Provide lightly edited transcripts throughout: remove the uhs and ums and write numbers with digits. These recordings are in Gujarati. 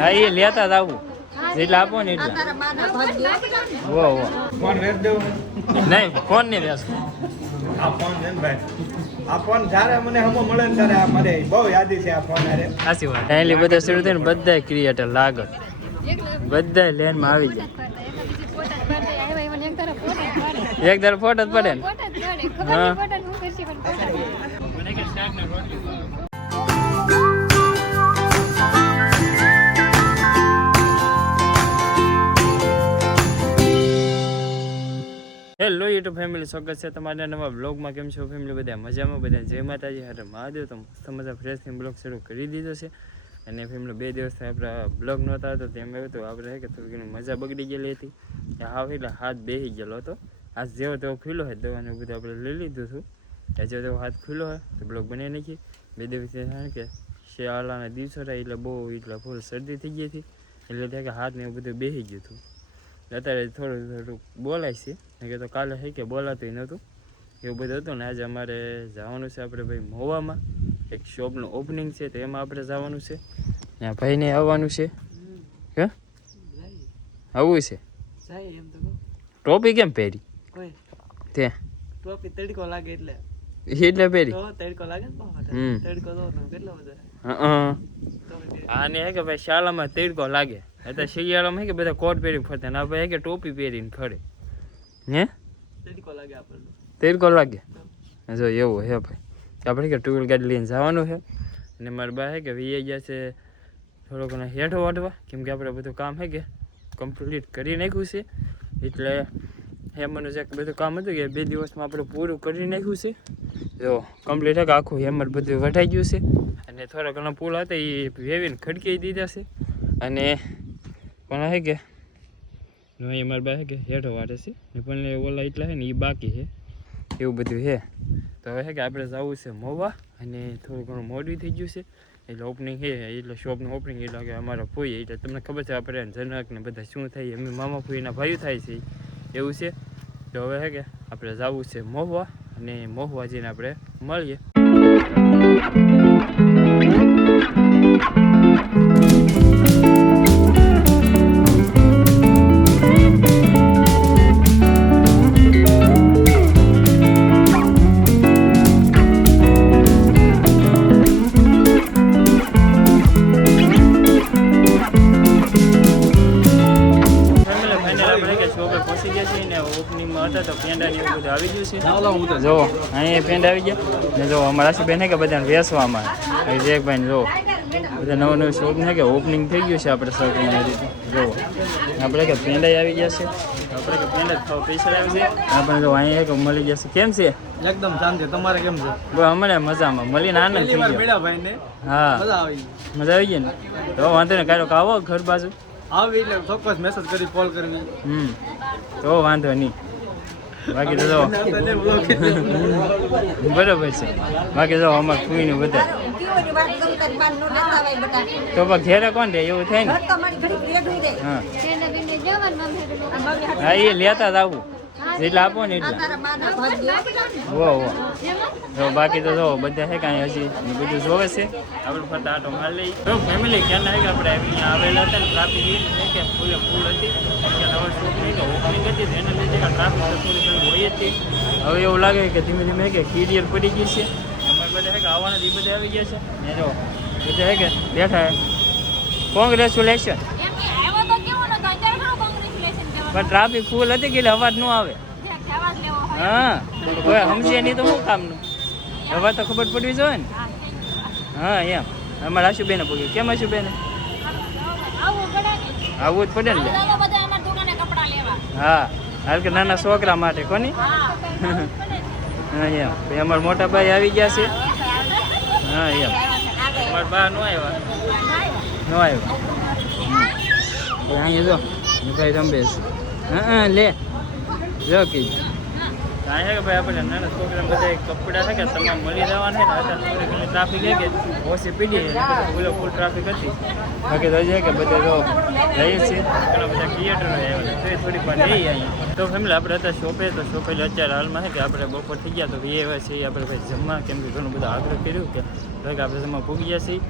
હા એ લેતા જ આવું એટલે આપો ને એટલે ફોન વેચ દેવો નહીં ફોન નહીં વેસ આ ફોન છે ને ભાઈ આ ફોન જ્યારે મને હમો મળે ને ત્યારે આ મારે બહુ યાદી છે આ ફોન અરે સાચી વાત એટલે બધા શરૂ થઈને બધા ક્રિએટર લાગે બધા લેનમાં આવી જાય એક દર ફોટો જ પડે ને હા હેલો યુટ્યુબ ફેમિલી સ્વાગત છે તમારા નવા બ્લોગમાં. કેમ છો ફેમિલી? બધા મજામાં? બધા જય માતાજી. હરે મહાદેવ. તો મસ્ત મજા ફ્રેશથી બ્લોગ શરૂ કરી દીધો છે અને ફેમિલી 2 દિવસથી આપણા બ્લોગ નહોતા હતો તેમ એવું હતું આપણે કે થોડી ઘણી મજા બગડી ગયેલી હતી. હાવ એટલે હાથ બેસી ગયેલો હતો. હાથ જેવો તેવો ખુલ્લો હોય દવાનું બધું આપણે લઈ લીધું હતું. જેવો તેવો હાથ ખુલ્લો હોય તો બ્લોગ બનાવી નાખીએ. 2 દિવસથી કારણ કે શિયાળાના દિવસો હતા એટલે બહુ એટલે ફૂલ શરદી થઈ ગઈ હતી એટલે ત્યાં કે હાથને એવું બધું બેસી ગયું હતું. અત્યારે થોડું બોલાય છે કે તો કાલે છે કે બોલાતું નહોતું એવું બધું હતું ને. આજે અમારે જવાનું છે આપણે ભાઈ મહુવામાં એક શોપનું ઓપનિંગ છે તો એમાં આપણે જવાનું છે. ત્યાં ભાઈને આવવાનું છે કે આવું છે. ટોપી કેમ પહેરી ત્યાં ટોપી તડકો લાગે એટલે પહેરી તડકો લાગે ને તડકો તો કેટલો બધો હા ને હે કે ભાઈ શાળામાં તડકો લાગે અત્યારે શિયાળામાં હે કે બધા કોટ પહેરીને ફરતા ને આપણે હે કે ટોપી પહેરીને ફરે હે તડકો લાગે આપણને તડકો લાગે જો એવું હે ભાઈ આપણે કે 2 વ્હીલ ગાડી લઈને જવાનું છે અને મારા બા હે કે વી ગયા છે થોડો ઘણો હેઠો વાટવા કેમ કે આપણે બધું કામ હે કે કમ્પ્લીટ કરી નાખ્યું છે એટલે હેમરનું જે બધું કામ હતું કે 2 દિવસમાં આપણે પૂરું કરી નાખ્યું છે. જો કમ્પ્લીટ હે કે આખું હેમર બધું વટાઈ ગયું છે અને થોડા ઘણા પુલ હતા એ વેવીને ખડકી દીધા છે અને પણ હે કે મારા બા હે કે હેઠો વાટે છે ને પણ ઓલા એટલા હે ને એ બાકી છે એવું બધું છે. તો હવે હે કે આપણે જવું છે મહુવા અને થોડું ઘણું મોડું થઈ ગયું છે એટલે ઓપનિંગ છે એટલે શોપનું ઓપનિંગ એટલે કે અમારા ફોઈ એટલે તમને ખબર છે આપણે જનક ને બધા શું થાય અમે મામા ફોઈના ભાઈઓ થાય છે એવું છે. તો હવે હે કે આપણે જવું છે મહુવા અને મહુવા જઈને આપણે મળીએ. તો પેંડા ને એવું બધું આવી ગયું છે. જો અહીંયા પેંડા આવી ગયા ને જો અમારા રાશિબેન કે બધાને વેચવામાં જેકભાઈ જો બધા નવું શોપ ને કે ઓપનિંગ થઈ ગયું છે આપણે સૌની રીતે. જો આપણે કે પેંડા આવી ગયા છે આપણે કે પેંડા ખાવા પૈસા આવી છે આપણે જો અહીંયા કે મળી ગયા છે. કેમ છે? એકદમ શાંતિ. તમારે કેમ છે? બસ અમને મજામાં મળીને આનંદ થઈ ગયો. હા મજા આવી ગઈ ને તો વાંધો ને કાંઈક આવો ઘર બાજુ આવી એટલે ચોક્કસ મેસેજ કરી કોલ કરવી તો વાંધો નહીં. બાકી તો જો બરોબર છે. બાકી જો અમારે ફૂઈને વધારે તો ઘેરે કોણ દે એવું થાય ને. હા એ લેતા જ આવું એટલે આપો ને એટલે તો બાકી તો જો બધા છે કાંઈ હજી બધું જોવે છે આપણે ફરતા આટો મારી લઈએ. તો ફેમિલી ક્યાં હે કે આપણે અહીંયા આવેલા હતા ને ટ્રાફિક કે ફૂલ હતી કે નવા શોપની તો ઓપનિંગ હતી એના લીધે કે ટ્રાફિક તો થોડી ઘણી હોય જ હતી. હવે એવું લાગે કે ધીમે ધીમે કે ક્લિયર પડી ગઈ છે. અમારે બધા છે કે આવવાના એ બધા આવી ગયા છે ને જો બધા છે કે બેઠા કોંગ્રેચ્યુલેશન પણ ટ્રાફિક ફૂલ હતી કે એટલે અવાજ ન આવે. હા કોઈ સમજે નહીં તો શું કામનું હવે તો ખબર પડવી જોઈએ ને. હા એમ અમારા આશુબેને પૂછ્યું કેમ આશુબેને આવવું જ પડે ને. હા હાલ કે નાના છોકરા માટે કોની હા એમ અમારા મોટા ભાઈ આવી ગયા છે. હા એમ અમારા બા નો આવ્યા અહીંયા જો ભાઈ રમે છે. હા લે જો કીધું અહીંયા કે ભાઈ આપણે નાના છોકરા બધા કપડા છે કે તમામ મળી રહેવાના ને અત્યારે થોડી ઘણી ટ્રાફિક છે કે ઓછી પીડી ફૂલ ટ્રાફિક હતી. બાકી તો છે કે બધા જો જઈએ છીએ ઘણા બધા થિયેટરો આવ્યા તો થોડીક વાર જઈએ અહીંયા. તો ફેમિલી આપણે હતા શોપે તો શોપે અત્યારે હાલમાં છે કે આપણે બપોર થઈ ગયા તો એ એવા છીએ આપણે ભાઈ જમવા કેમ કે ઘણું બધું આગ્રહ કર્યું કે ભાઈ આપણે જમવા પૂગી ગયા છીએ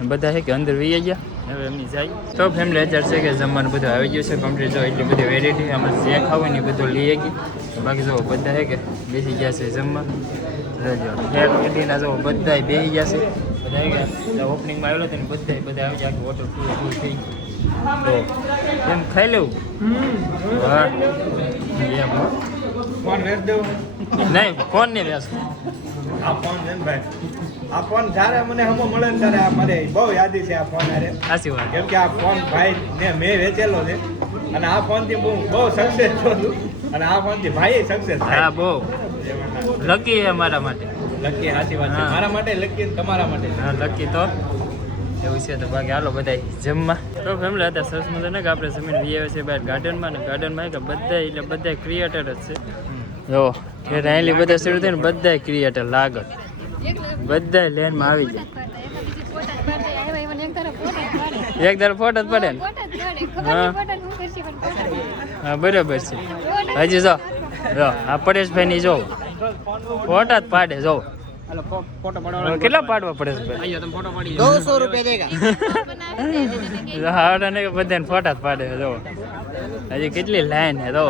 બધા છે કે અંદર વી ગયા હવે એમની જાય તો ફેમિલી અત્યારે છે કે જમવાનું બધું આવી ગયું છે કમ્પ્લીટ જો એટલી બધી વેરાયટી અમે જે ખાવું ને એ બધું લઈ ગઈ બાકી જો બધા છે કે બેસી ગયા છે જમવા જો હેર કટીના જો બધા બેસી ગયા છે બધા ગયા ઓપનિંગમાં આવેલો હતો ને બધા આવી ગયા વોટર ફૂલ થઈ ગયું તો એમ ખાઈ લેવું હા એમ ફોન વેચ દેવો નહીં ફોન નહીં વ્યાસ આ ફોન છે ને ભાઈ આ ફોન જ્યારે મને હમો મળે ને ત્યારે આ મને બહુ યાદી છે આ ફોન હારે સાચી વાત કેમ કે આ ફોન ભાઈ ને મેં વેચેલો છે અને આ ફોનથી હું બહુ સક્સેસ છું અને આ ફોનથી ભાઈ સક્સેસ હા બહુ લકી છે મારા માટે લકી સાચી વાત છે હા. મારા માટે લકી ને તમારા માટે હા લકી તો એવું છે તો બાકી હાલો બધા જમવા તો ફેમિલી હતા સરસ મજા ને કે આપણે જમીન વી આવે છે બહાર ગાર્ડનમાં ને ગાર્ડનમાં કે બધા એટલે બધા ક્રિએટર જ છે જો કે રાયલી બધા શરૂ થઈને બધા ક્રિએટર લાગત બધા લેનમાં આવી જાય એક દર ફોટો જ પડે ને હા બરાબર છે હજી જો આ પરેશભાઈ ની જોઉં ફોટા જ પાડે જો ફોટો પાડવાનો કેટલા પાડવા પડે છે ભાઈ આયો તમે ફોટો પાડી 200 रुपए देगा હાડા ને બધાને ફોટા જ પાડે જો હજી કેટલી લાઈન હે તો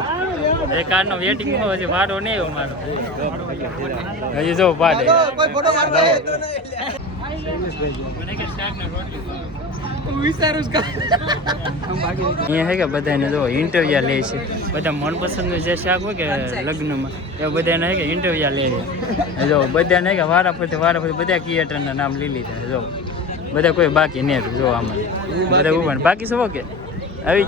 એ કાર નો વેટિંગ હોય હજી વારો નહીં આવ્યો મારો હજી જો પાડે कोई फोटो मारता है तो नहीं અહીંયા છે કે બધાને જો ઇન્ટરવ્યુ લે છે બધા મનપસંદનું જે શાક હોય કે લગ્નમાં એ બધાને છે કે ઇન્ટરવ્યુ લે છે જો બધાને કે વારાફરતી બધા ક્રિએટરના નામ લઈ લીધા જો બધા કોઈ બાકી નહીં જો આમાં બધા ઉભા બાકી શું કે આવી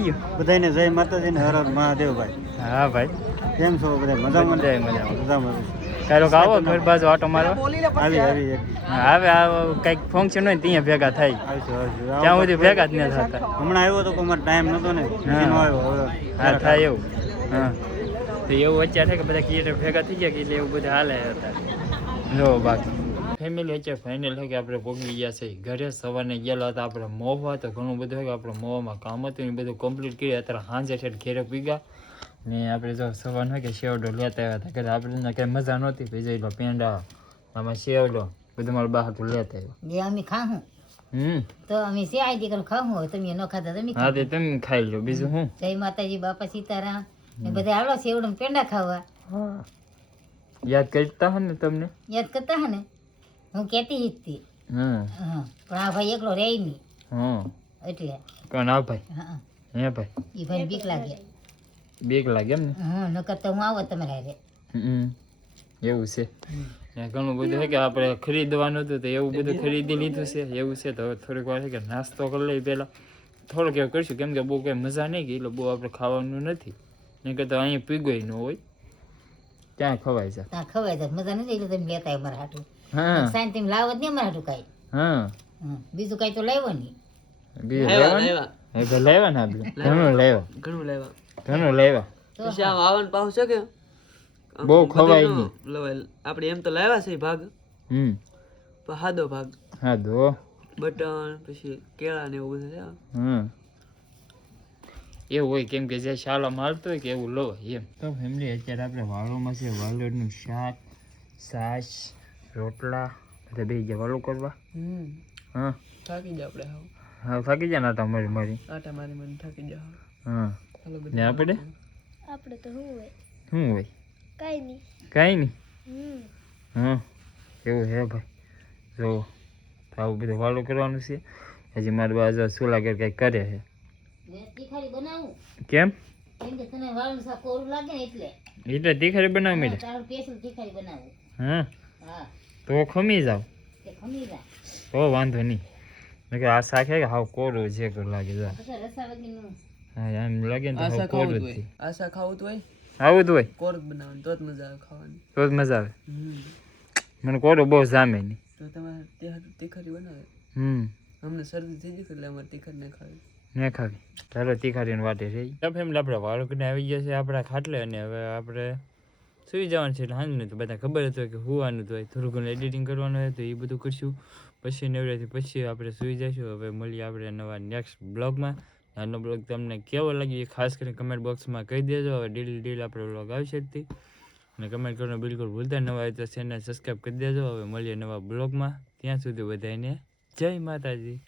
ગયું બધાને જય માતાજી ને હર હર મહાદેવ ભાઈ હા ભાઈ કેમ છો બધા મજામાં મજામાં કાલો આવો ઘર બાજુ આટો મારવા આવી હા, હવે આ કંઈક ફંક્શન હોય ને ત્યાં ભેગા થાય ત્યાં સુધી ભેગા જ ન થતા હમણાં આવ્યો તો અમારે ટાઈમ નતો ને હા. નો આવ્યો હવે હા થાય એવું હા તો એવું અત્યારે છે કે બધા ક્રિએટર ભેગા થઈ ગયા કે એટલે એવું બધું હાલે હતા જો બાકી ફેમિલી અત્યારે ફાઇનલ છે કે આપણે પહોંચી ગયા છે ઘરે સવારને ગયેલા હતા આપણે મોવા તો ઘણું બધું છે કે આપણે મોવામાં કામ હતું એ બધું કમ્પ્લીટ કરી અત્યારે સાંજે છે ઘેરે પીગા ને આપણે જો સવાર હોય કે શેવડો લેતા આવ્યા હતા કે આપણે કંઈ મજા નહોતી પછી જોઈ લો પેંડા આમાં શેવડો બધું મારું બહાર લેતા આવ્યો ये हमें खाऊं तो हमें से आई दिकल खाऊं हो तुम ये न खाता तुम હા તે તમે ખાઈ લો બીજું શું जय माताजी बापा सीताराम ये બધા આવડો સેવડો ને પેંડા ખાવા યાદ કરતા હો ને તમને યાદ કરતા હે ને હું કહેતી જ હતી હા હા પણ આ ભાઈ એકલો રહે નહીં હા એટલે કોણ આ ભાઈ હા હે ભાઈ એ ભાઈ બીક લાગે બીક લાગે એમ ને હા નકર તો હું આવો તમારે હારે એવું છે ને ઘણું બધું છે કે આપણે ખરીદવાનું હતું તો એવું બધું ખરીદી લીધું છે એવું છે તો હવે થોડીક વાર છે કે નાસ્તો કરી લઈએ પહેલાં થોડોક એવું કરીશું કેમ કે બહુ કંઈ મજા નહીં ગઈ એટલે બહુ આપણે ખાવાનું નથી નહીં કરતા અહીંયા પીગોય ન હોય ક્યાં ખવાય છે ત્યાં ખવાય જાય મજા નથી એટલે તમે લેતા અમારા હાટું હા સાંજ તમે લાવો જ નહીં અમારા હાટું કાંઈ હા બીજું કાંઈ તો લાવ્યો નહીં બીજું લેવાનું એ તો લેવા ને આપણે ઘણું લેવા ઘણું લેવા ઘણું લેવા તો પછી આમ આવવાનું પાછું છે કે બહુ ખવાય નહીં આપણે એમ તો લાવ્યા છે ભાગ પણ સાદો ભાગ હા દો બટન પછી કેળા ને એવું બધું છે એવું હોય કેમ કે જે શાલા મારતો હોય કે એવું લો એમ તો ફેમિલી અત્યારે આપણે વાળોમાં છે વાલોડનું શાક છાશ રોટલા બધા બે ગયા વાળું કરવા હા થાકી જાય આપણે હા થાકી જાય ને આટા મારી આટા મારી મને થાકી જાય હા ચાલો ને આપણે આપણે તો શું હોય શું હોય કાંઈ નહીં કાંઈ નહીં હા એવું હે ભાઈ જો તો આવું બધું વાળું કરવાનું છે હજી મારી બાજુ સોલા ઘર કંઈક કરે છે તીખારી બનાવું કેમ કેમ કે તને વાળનું શાક કોરું લાગે ને એટલે એટલે તીખારી બનાવી મેળે તારું સ્પેશિયલ તીખારી બનાવું હા હા તો ખમી જાવ તે ખમી જા તો વાંધો નહીં કે આ શાક હે કે હાવ કોરું છે કે લાગે જા પછી રસા વગરનું હા એમ લાગે ને તો હાવ કોરું જ છે. આશા ખાવું તો હોય આવું જ હોય કોરક બનાવવાનું તો જ મજા આવે ખાવાની તો જ મજા આવે મને કોરું બહુ જામે નહીં તો તમારે તીખારી બનાવે અમને શરદી થઈ જશે એટલે અમારે તીખારી ના ખાવી ને ખાવી ચાલો તીખારીને વાટે રહી ફેમિલી આપણે વાળુકને આવી ગયા છે આપણા ખાટલે અને હવે આપણે સુઈ જવાનું છે એટલે હાંજ તો બધા ખબર હતું કે હોવાનું તો હોય થોડું ઘણું એડિટિંગ કરવાનું હોય તો એ બધું કરશું પછી નવરાથી પછી આપણે સુઈ જઈશું હવે મળીએ આપણે નવા નેક્સ્ટ બ્લોગમાં આનો બ્લોગ તમને કેવો લાગ્યો એ ખાસ કરીને કમેન્ટ બોક્સમાં કહી દેજો હવે ડીલ આપણે બ્લોગ આવશે જ તે અને કમેન્ટ કરવાનું બિલકુલ ભૂલતા નવા હોય તો ચેનલ સબસ્ક્રાઈબ કરી દેજો હવે મળીએ નવા બ્લોગમાં ત્યાં સુધી બધાને જય માતાજી.